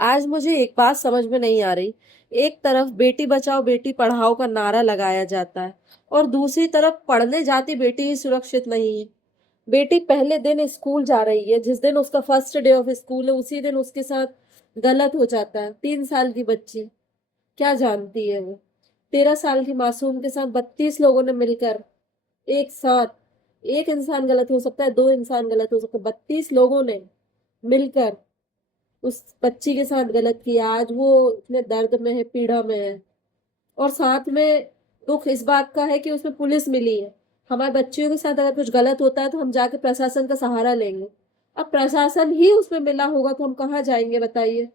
आज मुझे एक बात समझ में नहीं आ रही। एक तरफ बेटी बचाओ बेटी पढ़ाओ का नारा लगाया जाता है और दूसरी तरफ पढ़ने जाती बेटी ही सुरक्षित नहीं है। बेटी पहले दिन स्कूल जा रही है, जिस दिन उसका फर्स्ट डे ऑफ स्कूल है उसी दिन उसके साथ गलत हो जाता है। 3 साल की बच्ची, क्या जानती है वो? 13 साल की मासूम के साथ 32 लोगों ने मिलकर एक साथ, एक इंसान गलत हो सकता है, दो इंसान गलत हो सकते हैं, 32 लोगों ने मिलकर उस बच्ची के साथ गलत किया। आज वो इतने दर्द में है, पीड़ा में है। और साथ में दुख इस बात का है कि उसमें पुलिस मिली है। हमारे बच्चियों के साथ अगर कुछ गलत होता है तो हम जाके प्रशासन का सहारा लेंगे। अब प्रशासन ही उसमें मिला होगा तो हम कहाँ जाएंगे बताइए?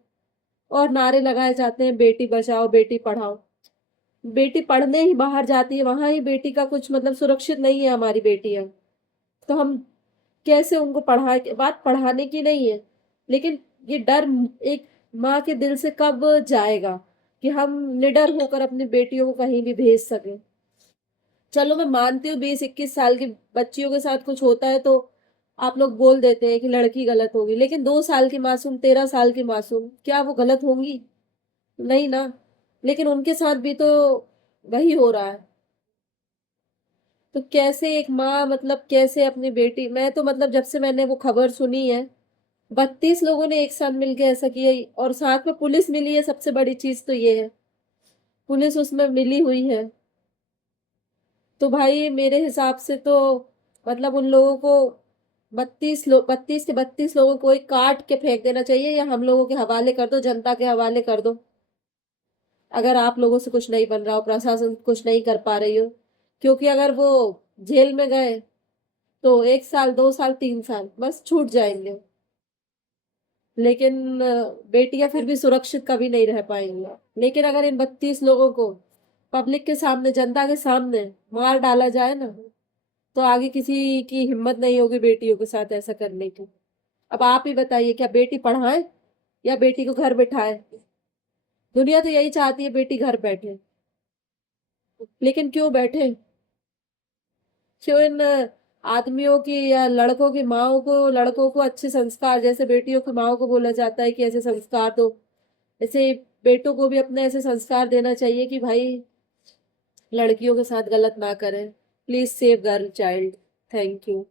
और नारे लगाए जाते हैं बेटी बचाओ बेटी पढ़ाओ। बेटी पढ़ने ही बाहर जाती है, वहां ही बेटी का कुछ मतलब सुरक्षित नहीं है हमारी बेटियां। तो हम कैसे उनको पढ़ा के, बात पढ़ाने की नहीं है, लेकिन ये डर एक माँ के दिल से कब जाएगा कि हम निडर होकर अपनी बेटियों को कहीं भी भेज सकें? चलो मैं मानती हूँ 20-21 साल की बच्चियों के साथ कुछ होता है तो आप लोग बोल देते हैं कि लड़की गलत होगी, लेकिन 2 साल की मासूम, 13 साल की मासूम, क्या वो गलत होंगी? नहीं ना। लेकिन उनके साथ भी तो वही हो रहा है। तो कैसे एक माँ मतलब कैसे अपनी बेटी, मैं तो मतलब जब से मैंने वो खबर सुनी है, 32 लोगों ने एक साथ मिलके ऐसा किया और साथ में पुलिस मिली है। सबसे बड़ी चीज तो ये है, पुलिस उसमें मिली हुई है। तो भाई मेरे हिसाब से तो मतलब उन लोगों को 32 के 32 लोगों को एक काट के फेंक देना चाहिए या हम लोगों के हवाले कर दो, जनता के हवाले कर दो। अगर आप लोगों से कुछ नहीं बन रहा हो, प्रशासन कुछ नहीं कर पा रही हो, क्योंकि अगर वो जेल में गए तो 1 साल, 2 साल, 3 साल बस छूट जाएंगे। लेकिन बेटियां फिर भी सुरक्षित कभी नहीं रह पाएंगी। लेकिन अगर इन 32 लोगों को पब्लिक के सामने, जनता के सामने मार डाला जाए ना, तो आगे किसी की हिम्मत नहीं होगी बेटियों के साथ ऐसा करने की। अब आप ही बताइए, क्या बेटी पढ़ाए या बेटी को घर बिठाए? दुनिया तो यही चाहती है बेटी घर बैठे, लेकिन क्यों बैठे? क्यों इन आदमियों की या लड़कों की माओ को, लड़कों को अच्छे संस्कार, जैसे बेटियों की माओ को बोला जाता है कि ऐसे संस्कार दो, ऐसे बेटों को भी अपने ऐसे संस्कार देना चाहिए कि भाई लड़कियों के साथ गलत ना करें। Please save girl child. Thank you.